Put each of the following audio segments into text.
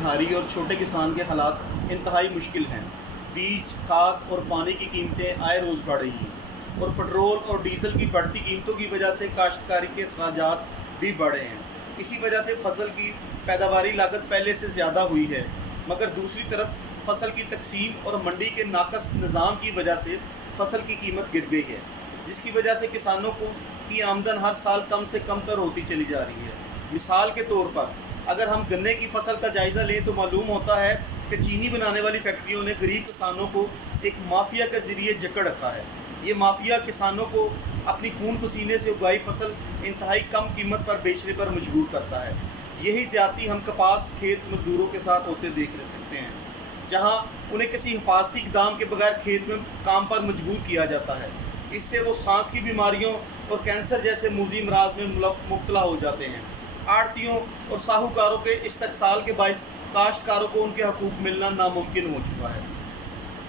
दिहाड़ी और छोटे किसान के हालात इंतहाई मुश्किल हैं। बीज, खाद और पानी की कीमतें आए रोज़ बढ़ रही हैं और पेट्रोल और डीजल की बढ़ती कीमतों की वजह से काश्तकारी के अखराजात भी बढ़े हैं। इसी वजह से फसल की पैदावारी लागत पहले से ज़्यादा हुई है, मगर दूसरी तरफ फसल की तकसीम और मंडी के नाकस निज़ाम की वजह से फसल की कीमत गिर गई है, जिसकी वजह से किसानों की आमदन हर साल कम से कम तर होती चली जा रही है। मिसाल के तौर पर अगर हम गन्ने की फसल का जायज़ा लें तो मालूम होता है कि चीनी बनाने वाली फैक्ट्रियों ने गरीब किसानों को एक माफिया के ज़रिए जकड़ रखा है। ये माफिया किसानों को अपनी खून पसीने से उगाई फसल इंतहाई कम कीमत पर बेचने पर मजबूर करता है। यही ज़्यादती हम कपास खेत मजदूरों के साथ होते देख सकते हैं, जहां उन्हें किसी हिफाजती इक़दाम के बगैर खेत में काम पर मजबूर किया जाता है। इससे वो सांस की बीमारियों और कैंसर जैसे मुज़ी अमराज में मुब्तला हो जाते हैं। आड़तियों और साहूकारों के इस्तहसाल के बायस काश्तकारों को उनके हकूक़ मिलना नामुमकिन हो चुका है।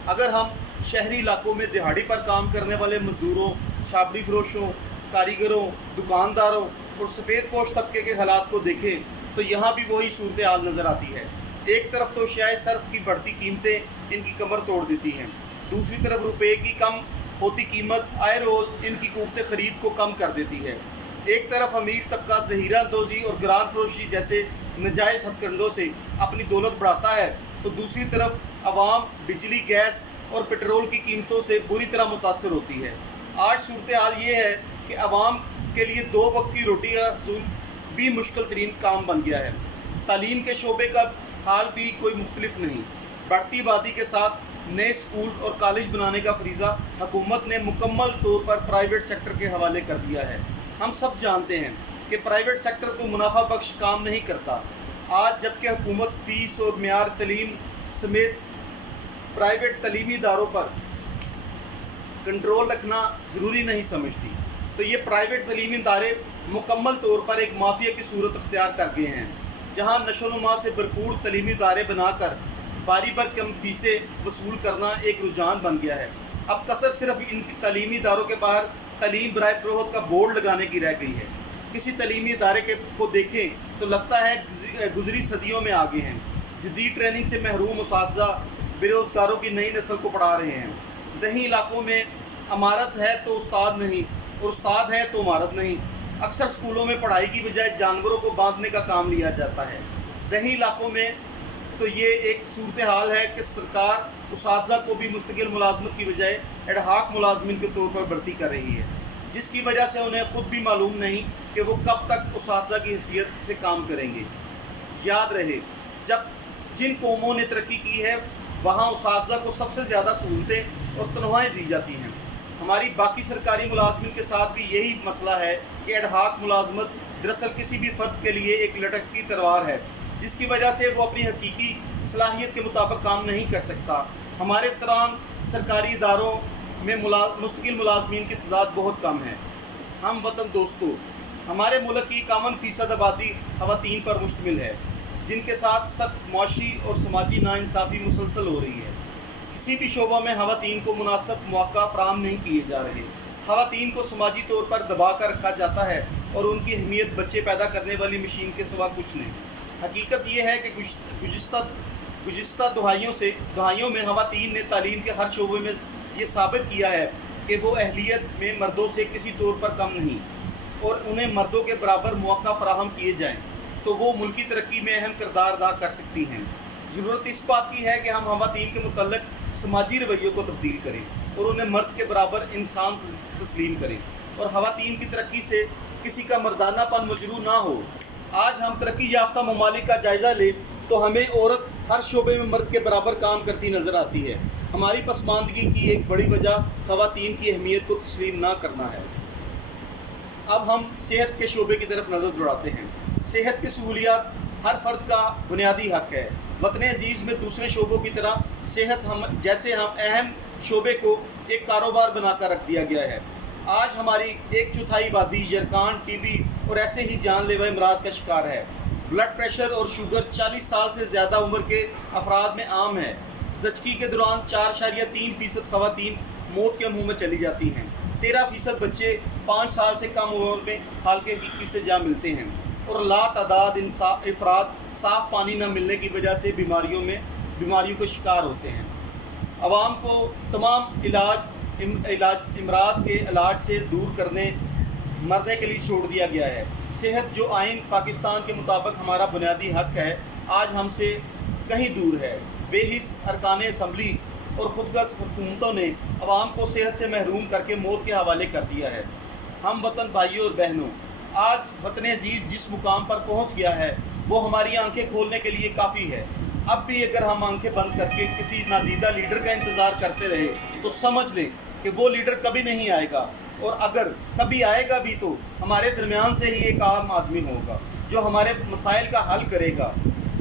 अगर हम शहरी इलाकों में दिहाड़ी पर काम करने वाले मजदूरों, छाबड़ी फरोशों, कारीगरों, दुकानदारों और सफ़ेद पोश तबके के हालात को देखें तो यहाँ भी वही सूरत हाल नज़र आती है। एक तरफ तो शायद सर्फ की बढ़ती कीमतें इनकी कमर तोड़ देती हैं, दूसरी तरफ रुपये की कम होती कीमत आए रोज़ इनकी कुव्वत ख़रीद को कम कर देती है। एक तरफ अमीर तबका ज़हीरा दोज़ी और ग्रान फरोशी जैसे नजायज़ हथकंडों से अपनी दौलत बढ़ाता है, तो दूसरी तरफ आवाम बिजली, गैस और पेट्रोल की कीमतों से बुरी तरह मुतासर होती है। आज सूरत हाल ये है कि आवाम के लिए 2 वक्त की रोटी का हसूल भी मुश्किल तरीन काम बन गया है। तालीम के शोबे का हाल भी कोई मुख्तलिफ नहीं। बढ़ती आबादी के साथ नए स्कूल और कॉलेज बनाने का फरीज़ा हुकूमत ने मुकम्मल तौर पर प्राइवेट सेक्टर के हवाले कर दिया है। हम सब जानते हैं कि प्राइवेट सेक्टर को मुनाफा बख्श काम नहीं करता। आज जबकि हुकूमत फ़ीस और मेयार तालीम समेत प्राइवेट तलीमी इदारों पर कंट्रोल रखना ज़रूरी नहीं समझती, तो ये प्राइवेट तलीमी इदारे मुकम्मल तौर पर एक माफिया की सूरत अख्तियार कर गए हैं, जहाँ नशोनुमा से भरपूर तलीमी इदारे बनाकर बारी भर कम फीसें वसूल करना एक रुझान बन गया है। अब कसर सिर्फ इन तलीमी इदारों के बाहर तलीम बराए फ़रोग़त का बोर्ड लगाने की रह गई है। किसी तलीमी इदारे को देखें तो लगता है गुज़री सदियों में आगे हैं। जदीद ट्रेनिंग से महरूम उसातिज़ा बेरोज़गारों की नई नस्ल को पढ़ा रहे हैं। दही इलाकों में इमारत है तो उस्ताद नहीं, और उस्ताद है तो इमारत नहीं। अक्सर स्कूलों में पढ़ाई की बजाय जानवरों को बांधने का काम लिया जाता है। दही इलाकों में तो ये एक सूरत हाल है कि सरकार उसातिज़ा को भी मुस्तकिल मुलाजमत की बजाय एडहाक मुलाजमिन के तौर पर भर्ती कर रही है, जिसकी वजह से उन्हें ख़ुद भी मालूम नहीं कि वो कब तक उसातिज़ा की हैसियत से काम करेंगे। याद रहे, जब जिन कौमों ने तरक्की की है वहाँ उसातिज़ा को सबसे ज़्यादा सहूलतें और तनख्वाहें दी जाती हैं। हमारी बाकी सरकारी मुलाजमिन के साथ भी यही मसला है कि एडहाक मुलाजमत दरअसल किसी भी फ़र्द के लिए एक लटकती तलवार है, जिसकी वजह से वो अपनी हकीकी सलाहियत के मुताबिक काम नहीं कर सकता। हमारे तमाम सरकारी इदारों में मुस्तकिल मुलाजमीन की तादाद बहुत कम है। हम वतन दोस्तों, हमारे मुल्क की 51% आबादी ख़वातीन पर मुश्तमिल है, जिनके साथ सख्त मुआशी और समाजी नाइंसाफ़ी मुसलसल हो रही है। किसी भी शोबा में ख़वातीन को मुनासिब मौक़ा फ़राहम नहीं किए जा रहे। ख़वातीन को समाजी तौर पर दबा कर रखा जाता है और उनकी अहमियत बच्चे पैदा करने वाली मशीन के सिवा कुछ नहीं। हकीकत यह है कि गुज़िश्ता दहाइयों में ख़वातीन ने तालीम के हर शोबे में ये साबित किया है कि वो अहलियत में मर्दों से किसी तौर पर कम नहीं, और उन्हें मर्दों के बराबर मौक़ा फ़राहम किए जाएँ तो वो मुल्की तरक्की में अहम किरदार अदा कर सकती हैं। ज़रूरत इस बात की है कि हम ख़वातीन के मुतल्लिक़ समाजी रवैयों को तब्दील करें और उन्हें मर्द के बराबर इंसान तस्लीम करें, और ख़वातीन की तरक्की से किसी का मर्दानापन मजरू ना हो। आज हम तरक्की याफ्ता ममालिक का जायज़ा लें तो हमें औरत हर शोबे में मर्द के बराबर काम करती नज़र आती है। हमारी पसमानदगी की एक बड़ी वजह ख़वातीन की अहमियत को तस्लीम ना करना है। अब हम सेहत के शोबे की तरफ नज़र दौड़ाते हैं। सेहत की सहूलियात हर फ़र्द का बुनियादी हक़ है। वतन अज़ीज़ में दूसरे शोबों की तरह सेहत हम अहम शोबे को एक कारोबार बनाकर रख दिया गया है। आज हमारी 1/4 आबादी यरकान, टीबी और ऐसे ही जानलेवा अमराज का शिकार है। ब्लड प्रेशर और शुगर 40 साल से ज़्यादा उम्र के अफराद में आम है। ज़चकी के दौरान 4.3% ख़वातीन मौत के मुँह में चली जाती हैं। 13% बच्चे 5 साल से कम उम्र में हाल के हकीकी से जा मिलते हैं, اور لا تعداد افراد صاف پانی نہ ملنے کی وجہ سے بیماریوں کے شکار ہوتے ہیں۔ عوام کو تمام امراض کے علاج سے دور کرنے مرنے کے لیے چھوڑ دیا گیا ہے۔ صحت جو آئین پاکستان کے مطابق ہمارا بنیادی حق ہے، آج ہم سے کہیں دور ہے۔ بے حس ارکان اسمبلی اور خودغرض حکومتوں نے عوام کو صحت سے محروم کر کے موت کے حوالے کر دیا ہے۔ ہم وطن بھائیوں اور بہنوں، آج وطن عزیز جس مقام پر پہنچ گیا ہے وہ ہماری آنکھیں کھولنے کے لیے کافی ہے۔ اب بھی اگر ہم آنکھیں بند کر کے کسی نادیدہ لیڈر کا انتظار کرتے رہے تو سمجھ لیں کہ وہ لیڈر کبھی نہیں آئے گا، اور اگر کبھی آئے گا بھی تو ہمارے درمیان سے ہی ایک عام آدمی ہوگا جو ہمارے مسائل کا حل کرے گا۔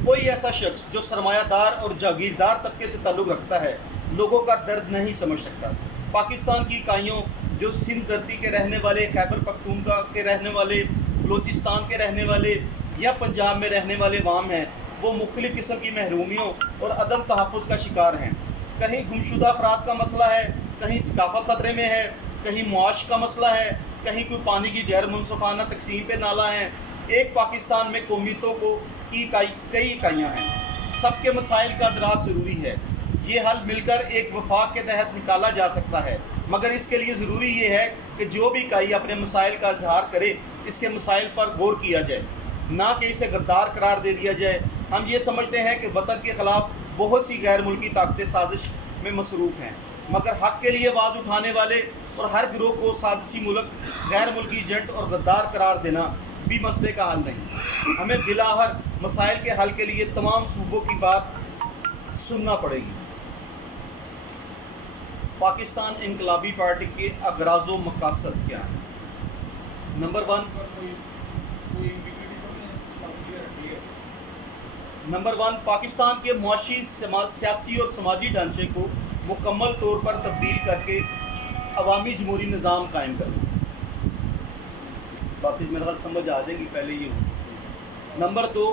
کوئی ایسا شخص جو سرمایہ دار اور جاگیردار طبقے سے تعلق رکھتا ہے لوگوں کا درد نہیں سمجھ سکتا۔ پاکستان کی اکائیوں جو سندھ دھرتی کے رہنے والے، خیبر پختونخوا کے رہنے والے، بلوچستان کے رہنے والے یا پنجاب میں رہنے والے عوام ہیں، وہ مختلف قسم کی محرومیوں اور عدم تحفظ کا شکار ہیں۔ کہیں گمشدہ افراد کا مسئلہ ہے، کہیں ثقافت خطرے میں ہے، کہیں معاش کا مسئلہ ہے، کہیں کوئی پانی کی غیر منصفانہ تقسیم پہ نالا ہے۔ ایک پاکستان میں قومیتوں کی کئی اکائیاں ہیں، سب کے مسائل کا ادراک ضروری ہے۔ یہ حل مل کر ایک وفاق کے تحت نکالا جا سکتا ہے، مگر اس کے لیے ضروری یہ ہے کہ جو بھی اکائی اپنے مسائل کا اظہار کرے اس کے مسائل پر غور کیا جائے، نہ کہ اسے غدار قرار دے دیا جائے۔ ہم یہ سمجھتے ہیں کہ وطن کے خلاف بہت سی غیر ملکی طاقتیں سازش میں مصروف ہیں، مگر حق کے لیے آواز اٹھانے والے اور ہر گروہ کو سازشی غیر ملکی ایجنٹ اور غدار قرار دینا بھی مسئلے کا حل نہیں۔ ہمیں بلاخر مسائل کے حل کے لیے تمام صوبوں کی بات سننا پڑے گی۔ پاکستان انقلابی پارٹی کے اغراض و مقاصد کیا ہیں؟ نمبر ون، پاکستان کے معاشی، سیاسی اور سماجی ڈھانچے کو مکمل طور پر تبدیل کر کے عوامی جمہوری نظام قائم کرنا۔ باتیں میرے خیال سمجھ آ جائیں گی، پہلے یہ ہو چکی ہے۔ نمبر دو،